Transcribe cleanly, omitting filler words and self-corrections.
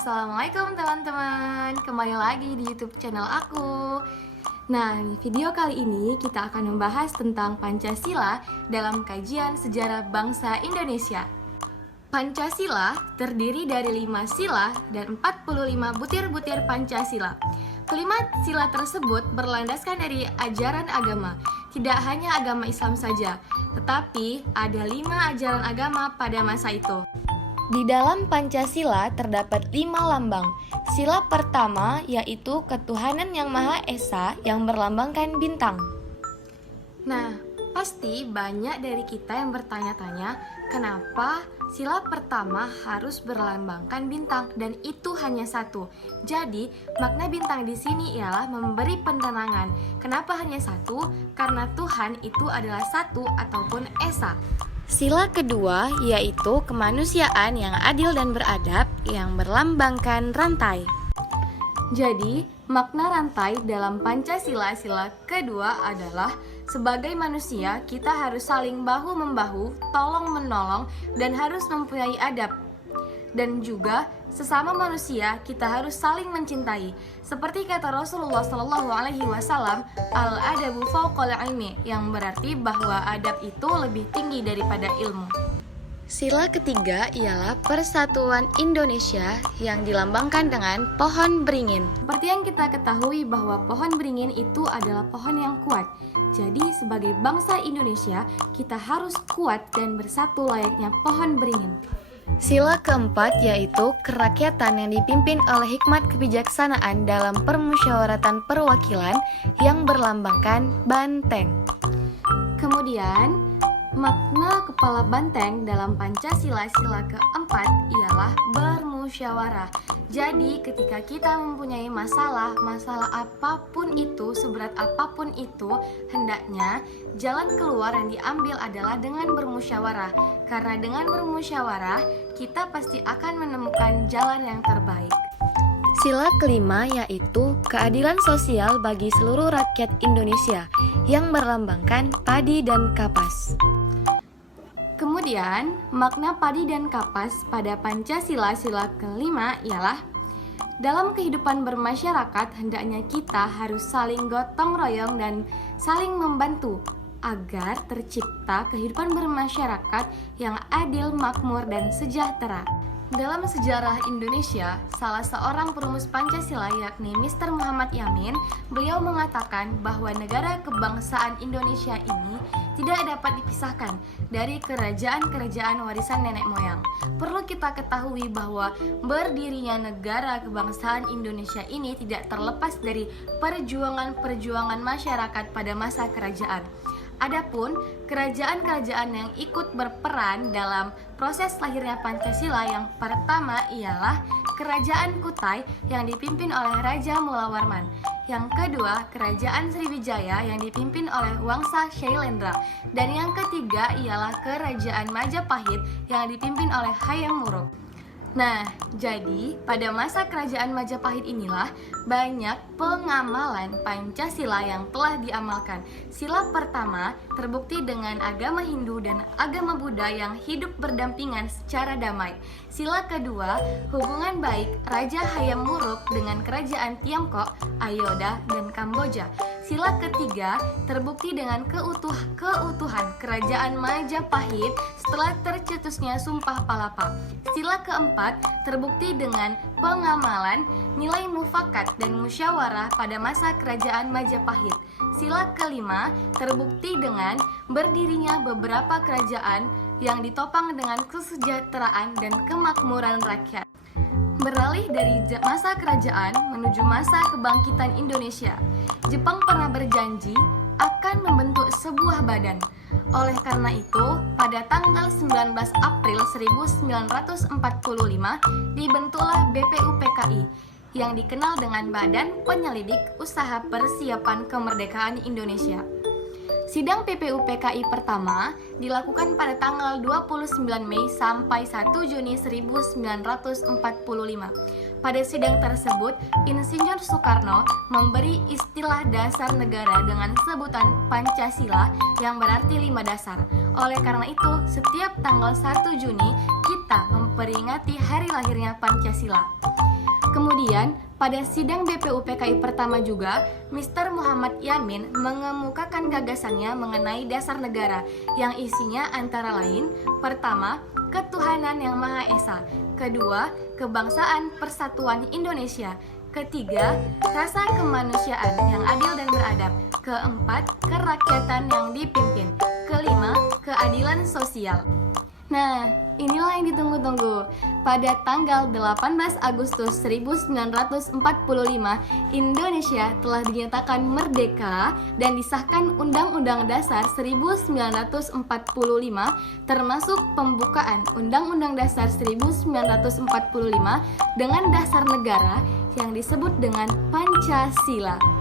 Assalamualaikum teman-teman, kembali lagi di YouTube channel aku. Nah, di video kali ini kita akan membahas tentang Pancasila dalam kajian sejarah bangsa Indonesia. Pancasila terdiri dari 5 sila dan 45 butir-butir Pancasila. Kelima sila tersebut berlandaskan dari ajaran agama, tidak hanya agama Islam saja, tetapi ada 5 ajaran agama pada masa itu. Di dalam Pancasila terdapat 5 lambang. Sila pertama yaitu ketuhanan yang Maha Esa yang berlambangkan bintang. Nah, pasti banyak dari kita yang bertanya-tanya, kenapa sila pertama harus berlambangkan bintang dan itu hanya satu. Jadi, makna bintang di sini ialah memberi penerangan. Kenapa hanya satu? Karena Tuhan itu adalah satu ataupun Esa. Sila kedua yaitu kemanusiaan yang adil dan beradab yang berlambangkan rantai. Jadi, makna rantai dalam Pancasila sila kedua adalah sebagai manusia kita harus saling bahu-membahu, tolong-menolong, dan harus mempunyai adab. Dan juga sesama manusia kita harus saling mencintai. Seperti kata Rasulullah SAW, al-adabu fauqal ilmi, yang berarti bahwa adab itu lebih tinggi daripada ilmu. Sila ketiga ialah persatuan Indonesia yang dilambangkan dengan pohon beringin. Seperti yang kita ketahui bahwa pohon beringin itu adalah pohon yang kuat. Jadi sebagai bangsa Indonesia kita harus kuat dan bersatu layaknya pohon beringin. Sila keempat yaitu kerakyatan yang dipimpin oleh hikmat kebijaksanaan dalam permusyawaratan perwakilan yang berlambangkan banteng. Kemudian, makna kepala banteng dalam Pancasila sila keempat ialah bermusyawarah. Jadi ketika kita mempunyai masalah apapun itu, seberat apapun itu, hendaknya jalan keluar yang diambil adalah dengan bermusyawarah. Karena dengan bermusyawarah, kita pasti akan menemukan jalan yang terbaik. Sila kelima yaitu keadilan sosial bagi seluruh rakyat Indonesia yang berlambangkan padi dan kapas. Kemudian, makna padi dan kapas pada Pancasila sila kelima ialah dalam kehidupan bermasyarakat hendaknya kita harus saling gotong royong dan saling membantu agar tercipta kehidupan bermasyarakat yang adil, makmur, dan sejahtera. Dalam sejarah Indonesia, salah seorang perumus Pancasila yakni Mr. Muhammad Yamin, beliau mengatakan bahwa negara kebangsaan Indonesia ini tidak dapat dipisahkan dari kerajaan-kerajaan warisan nenek moyang. Perlu kita ketahui bahwa berdirinya negara kebangsaan Indonesia ini tidak terlepas dari perjuangan-perjuangan masyarakat pada masa kerajaan. Adapun kerajaan-kerajaan yang ikut berperan dalam proses lahirnya Pancasila yang pertama ialah Kerajaan Kutai yang dipimpin oleh Raja Mula Warman. Yang kedua, Kerajaan Sriwijaya yang dipimpin oleh Wangsa Syailendra. Dan yang ketiga ialah Kerajaan Majapahit yang dipimpin oleh Hayam Wuruk. Nah, jadi pada masa kerajaan Majapahit inilah banyak pengamalan Pancasila yang telah diamalkan. Sila pertama terbukti dengan agama Hindu dan agama Buddha yang hidup berdampingan secara damai. Sila kedua, hubungan baik Raja Hayam Wuruk dengan kerajaan Tiongkok, Ayodhya, dan Kamboja. Sila ketiga terbukti dengan keutuhan kerajaan Majapahit setelah tercetusnya Sumpah Palapa. Sila keempat terbukti dengan pengamalan nilai mufakat dan musyawarah pada masa kerajaan Majapahit. Sila kelima terbukti dengan berdirinya beberapa kerajaan yang ditopang dengan kesejahteraan dan kemakmuran rakyat. Beralih dari masa kerajaan menuju masa kebangkitan Indonesia, Jepang pernah berjanji akan membentuk sebuah badan. Oleh karena itu, pada tanggal 19 April 1945 dibentuklah BPUPKI yang dikenal dengan Badan Penyelidik Usaha Persiapan Kemerdekaan Indonesia. Sidang PPUPKI pertama dilakukan pada tanggal 29 Mei sampai 1 Juni 1945. Pada sidang tersebut, Insinyur Soekarno memberi istilah dasar negara dengan sebutan Pancasila yang berarti 5 dasar. Oleh karena itu, setiap tanggal 1 Juni kita memperingati hari lahirnya Pancasila. Kemudian, pada sidang BPUPKI pertama juga, Mr. Muhammad Yamin mengemukakan gagasannya mengenai dasar negara yang isinya antara lain, pertama, ketuhanan yang Maha Esa, kedua, kebangsaan persatuan Indonesia, ketiga, rasa kemanusiaan yang adil dan beradab, keempat, kerakyatan yang dipimpin, kelima, keadilan sosial. Nah, inilah yang ditunggu-tunggu. Pada tanggal 18 Agustus 1945, Indonesia telah dinyatakan merdeka dan disahkan Undang-Undang Dasar 1945 termasuk pembukaan Undang-Undang Dasar 1945 dengan dasar negara yang disebut dengan Pancasila.